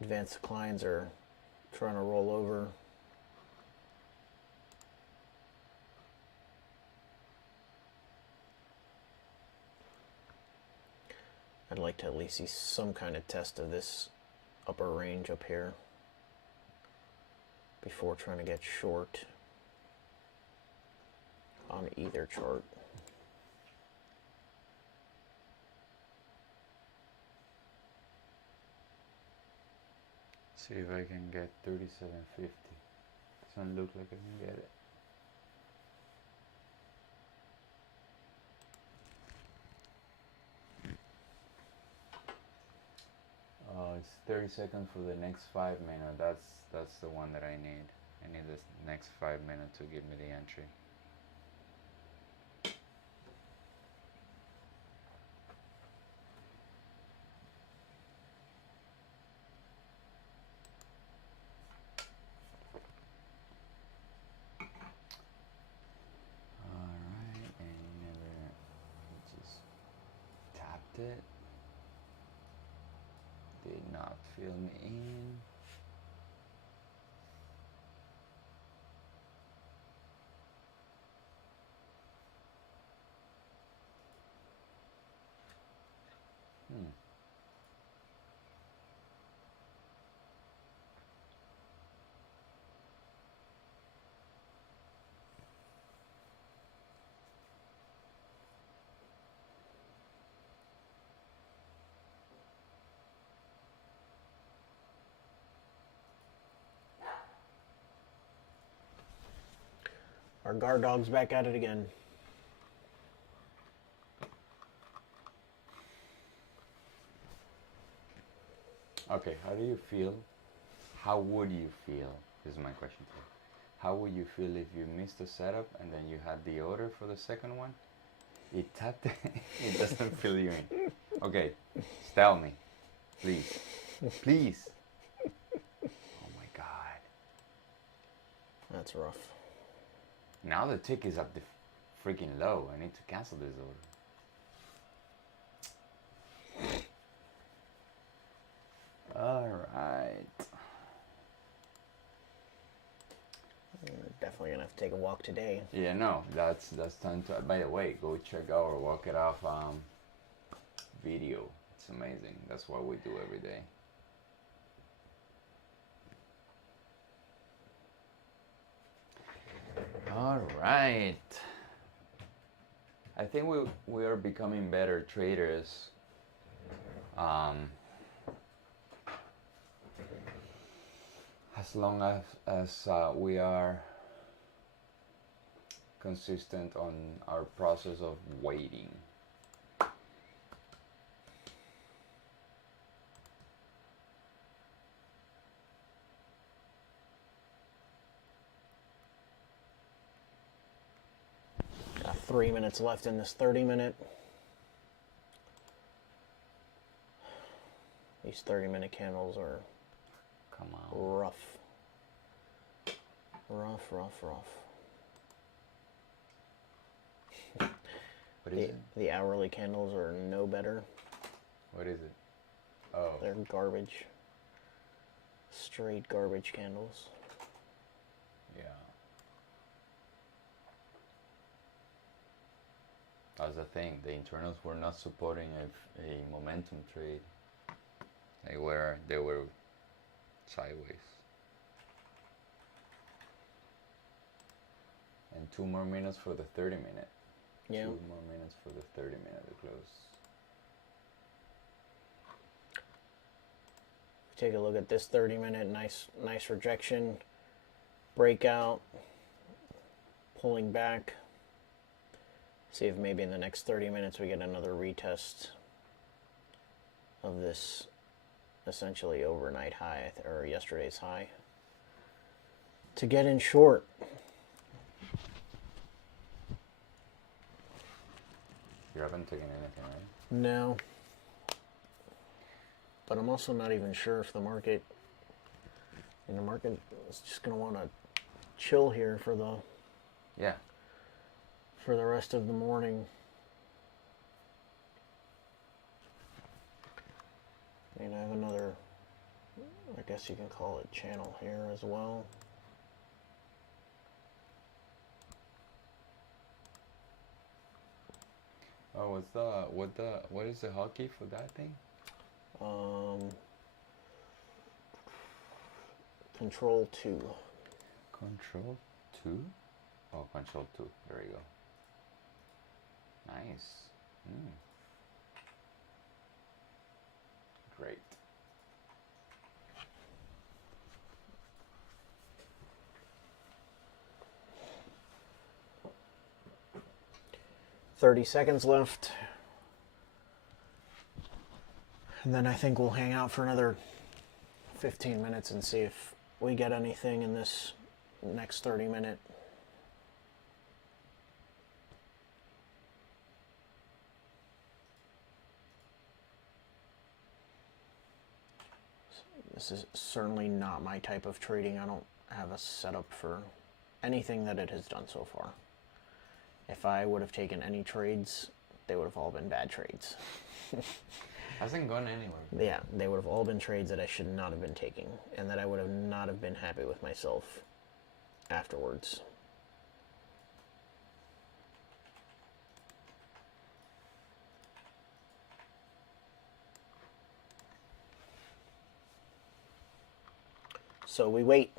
Advanced declines are trying to roll over. I'd like to at least see some kind of test of this upper range up here before trying to get short on either chart. See if I can get 37.50. Doesn't look like I can get it. It's 30 seconds for the next 5 minutes. That's the one that I need. I need this next 5 minutes to give me the entry. Alright, and never just tapped it. Did not fill me in. Our guard dog's back at it again. Okay, how do you feel? How would you feel? This is my question to you. How would you feel if you missed a setup and then you had the order for the second one? It tapped it, it doesn't fill you in. Okay, tell me, please, please. Oh my god. That's rough. Now the tick is at the freaking low. I need to cancel this order. Alright. definitely gonna have to take a walk today. Yeah, no, that's time to. By the way, go check our Walk It Off video. It's amazing. That's what we do every day. All right. I think we are becoming better traders. As long as we are consistent on our process of waiting. Got 3 minutes left in this 30-minute. These 30-minute candles are Come on. rough. Rough. What is it? The hourly candles are no better. What is it? Oh. They're garbage. Straight garbage candles. Yeah. That's the thing. The internals were not supporting a momentum trade. They were sideways. And 2 more minutes for the 30-minute. Yeah. 2 more minutes for the 30-minute to close. Take a look at this 30-minute. Nice rejection. Breakout. Pulling back. See if maybe in the next 30 minutes we get another retest of this essentially overnight high, or yesterday's high, to get in short. You haven't taken anything, right? No. But I'm also not even sure if the market is just going to want to chill here for the rest of the morning. I mean, I have another, I guess you can call it channel here as well. Oh, what is the hotkey for that thing? Control 2. Control 2? Oh, Control 2. There you go. Nice. Great. $30 left. And then I think we'll hang out for another 15 minutes and see if we get anything in this next 30-minute. This is certainly not my type of trading. I don't have a setup for anything that it has done so far. If I would have taken any trades, they would have all been bad trades. Hasn't gone anywhere. Yeah, they would have all been trades that I should not have been taking, and that I would have not have been happy with myself afterwards. So we wait.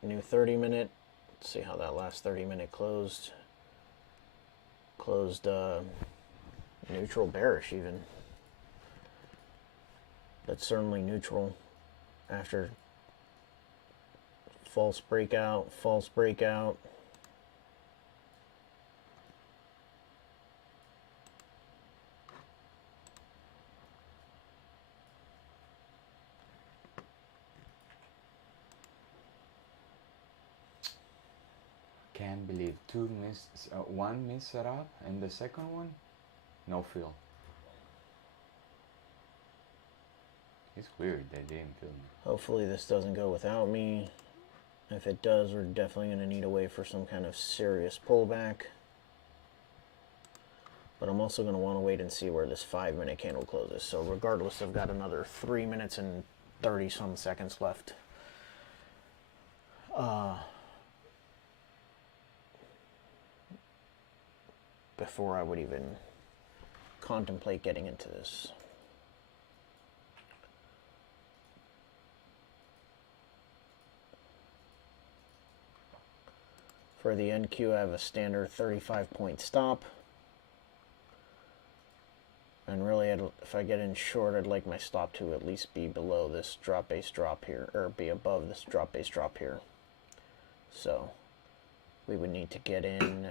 New 30-minute. Let's see how that last 30-minute closed. Closed neutral, bearish even. But certainly neutral after false breakout. Can't believe one miss setup and the second one no fill. It's weird they didn't fill me. Hopefully this doesn't go without me. If it does, we're definitely going to need to wait for some kind of serious pullback. But I'm also going to want to wait and see where this 5-minute candle closes. So regardless, I've got another 3 minutes and 30 some seconds left before I would even contemplate getting into this. For the NQ, I have a standard 35-point stop. And really, if I get in short, I'd like my stop to at least be below this drop base drop here, or be above this drop base drop here. So we would need to get in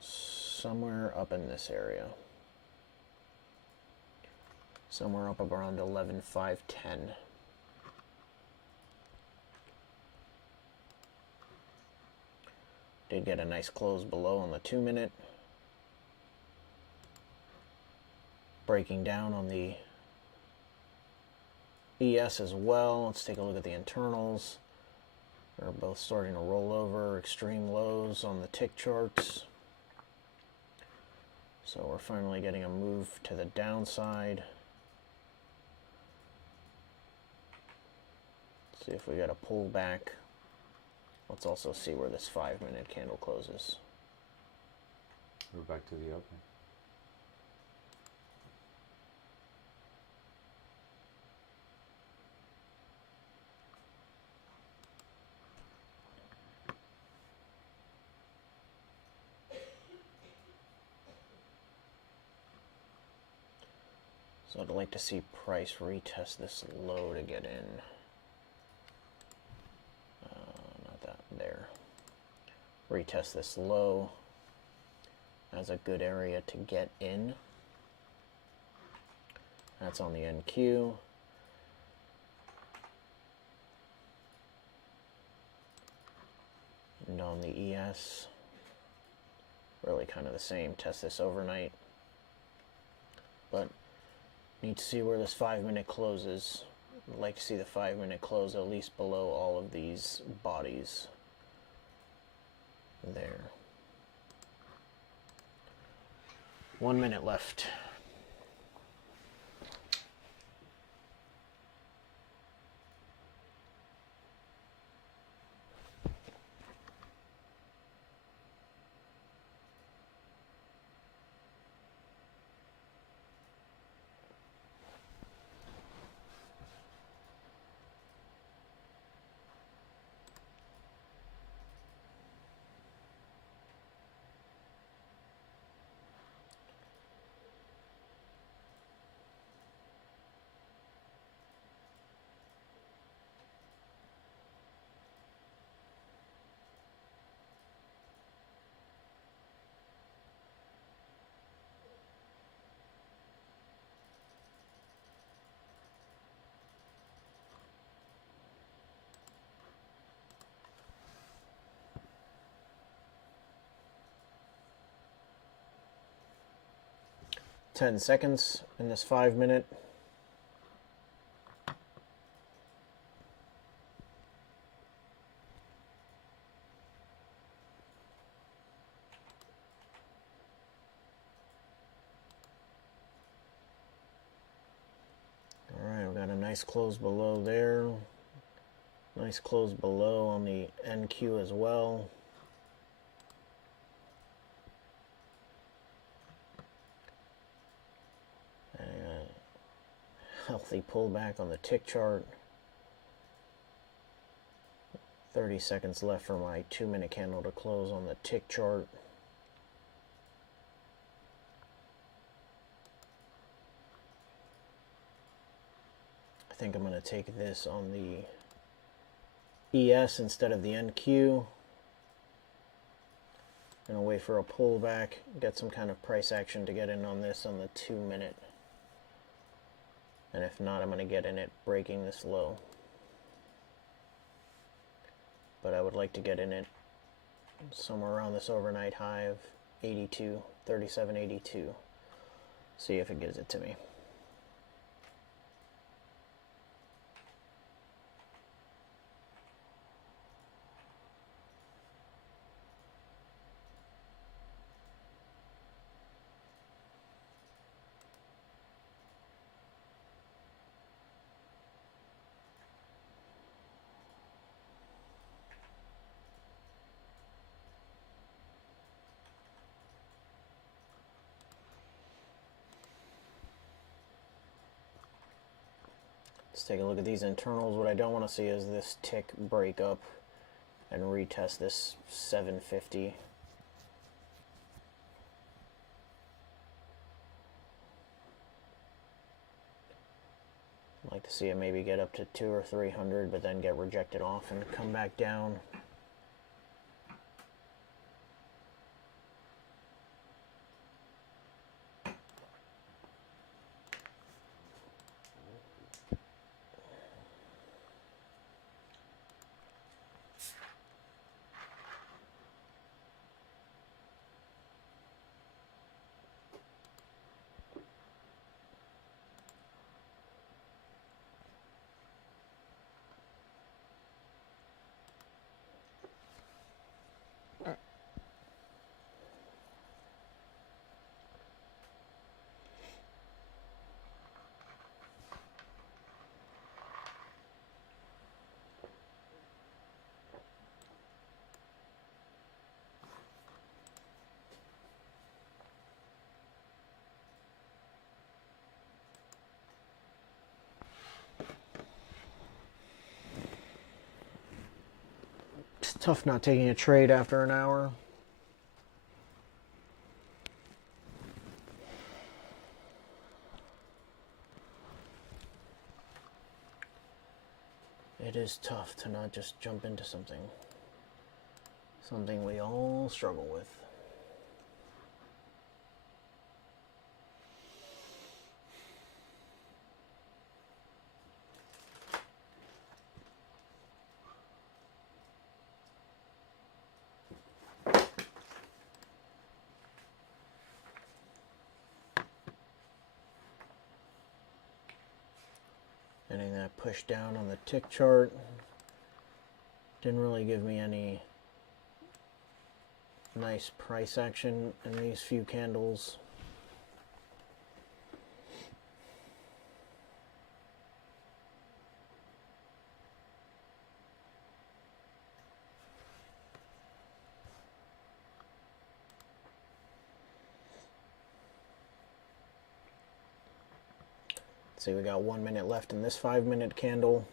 somewhere up in this area. Somewhere up around 11,510. Did get a nice close below on the 2-minute. Breaking down on the ES as well. Let's take a look at the internals. They're both starting to roll over. Extreme lows on the tick charts. So we're finally getting a move to the downside. Let's see if we got a pullback. Let's also see where this 5-minute candle closes. We're back to the open. So I'd like to see price retest this low to get in. Not that, there. Retest this low as a good area to get in. That's on the NQ. And on the ES, really kind of the same. Test this overnight. But need to see where this 5-minute closes. I'd like to see the 5-minute close at least below all of these bodies. There. 1 minute left. Ten seconds in this 5-minute. Alright, we got a nice close below there. Nice close below on the NQ as well. Healthy pullback on the tick chart. 30 seconds left for my 2-minute candle to close on the tick chart. I think I'm going to take this on the ES instead of the NQ. I'm going to wait for a pullback, get some kind of price action to get in on this on the 2-minute. And if not, I'm going to get in it breaking this low. But I would like to get in it somewhere around this overnight high of 82, 37.82. See if it gives it to me. Let's take a look at these internals. What I don't want to see is this tick break up and retest this 750. I'd like to see it maybe get up to 200 or 300, but then get rejected off and come back down. It's tough not taking a trade after an hour. It is tough to not just jump into something. Something we all struggle with. Getting that push down on the tick chart. Didn't really give me any nice price action in these few candles. See, we got 1 minute left in this 5-minute candle.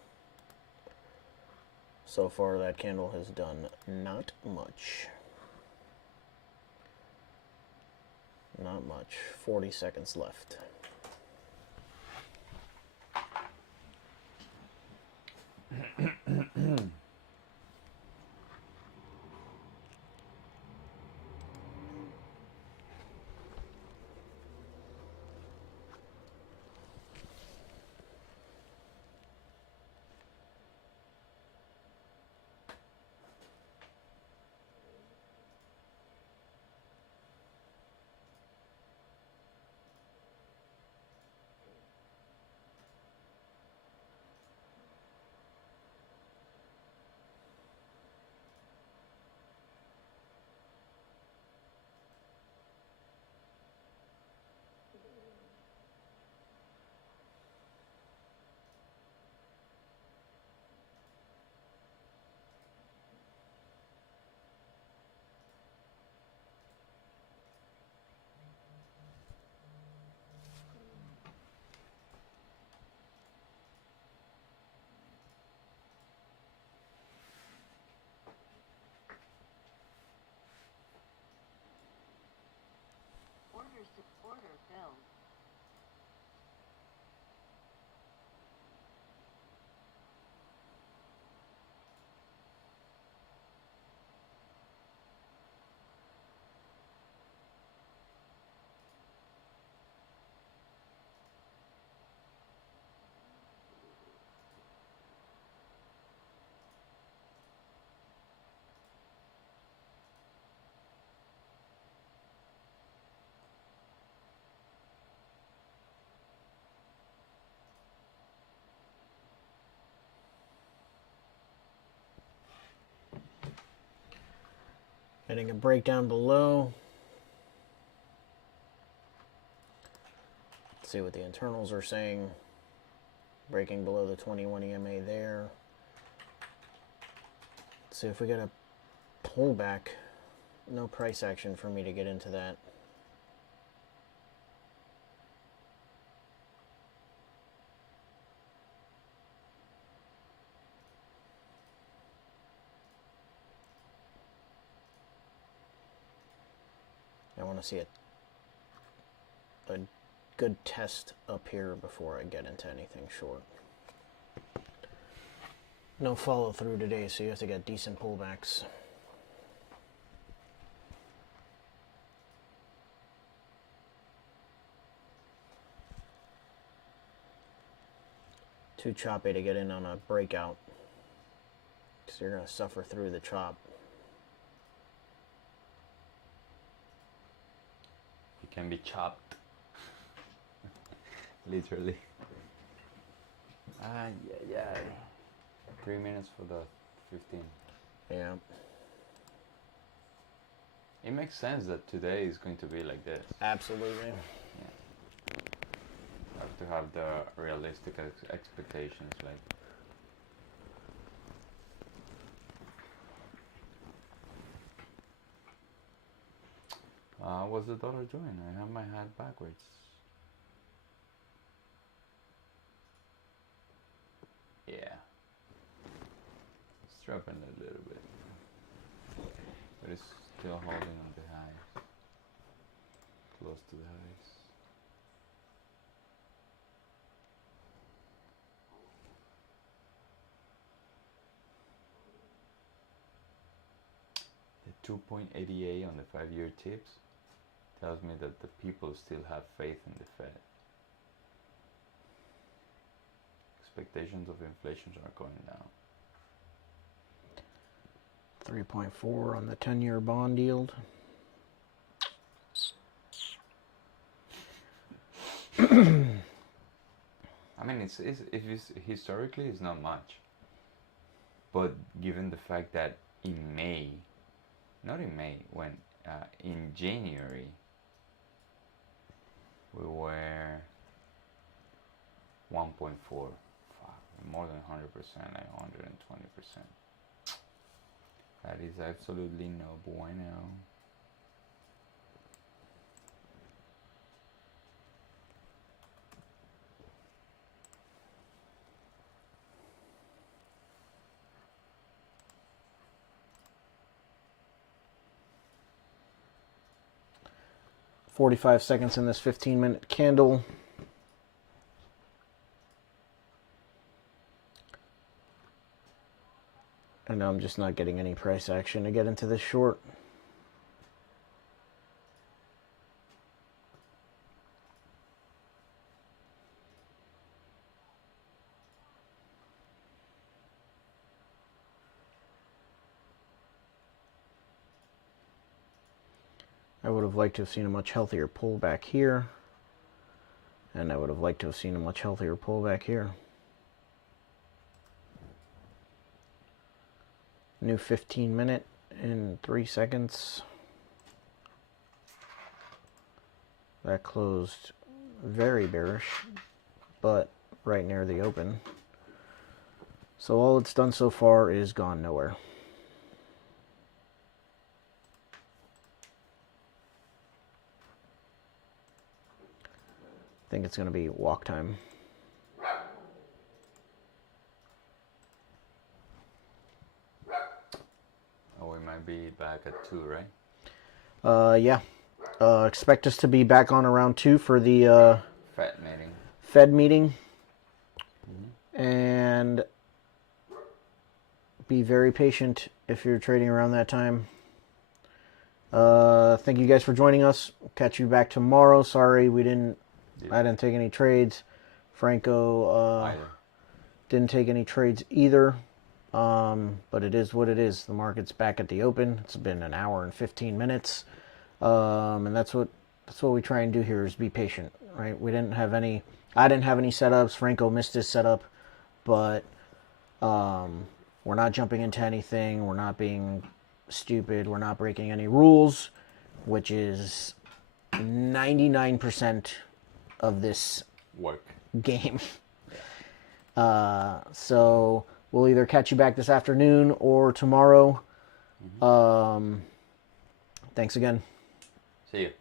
So far, that candle has done not much. Not much. 40 seconds left. Order supporter filled. Getting a breakdown below. Let's see what the internals are saying. Breaking below the 21 EMA there. Let's see if we get a pullback. No price action for me to get into that. want to see a good test up here before I get into anything short. No follow through today, so you have to get decent pullbacks. Too choppy to get in on a breakout, because you're going to suffer through the chop. You can be chopped. Literally. Yeah. 3 minutes for the 15. Yeah. It makes sense that today is going to be like this. Absolutely. Yeah. You have to have the realistic expectations, like. What's the dollar doing? I have my hat backwards. Yeah. It's dropping a little bit. But it's still holding on the highs. Close to the highs. The 2.88 on the 5-year tips tells me that the people still have faith in the Fed. Expectations of inflation are going down. 3.4 on the 10-year bond yield. I mean, it's historically it's not much, but given the fact that in May, not in May, when in January we were 1.4, more than 100%, like 120%. That is absolutely no bueno. $45 seconds in this 15-minute candle. And I'm just not getting any price action to get into this short. I would have liked to have seen a much healthier pullback here. And I would have liked to have seen a much healthier pullback here. New 15-minute in 3 seconds. That closed very bearish, but right near the open. So all it's done so far is gone nowhere. I think it's going to be walk time. Oh, we might be back at 2, right? Yeah. Expect us to be back on around 2 for the Fed meeting. And be very patient if you're trading around that time. Thank you guys for joining us. Catch you back tomorrow. Sorry I didn't take any trades. Franco didn't take any trades either. But it is what it is. The market's back at the open. It's been an hour and 15 minutes. And that's what we try and do here is be patient, right? I didn't have any setups. Franco missed his setup, but we're not jumping into anything. We're not being stupid. We're not breaking any rules, which is 99% of this work game. So we'll either catch you back this afternoon or tomorrow. Thanks again. See you.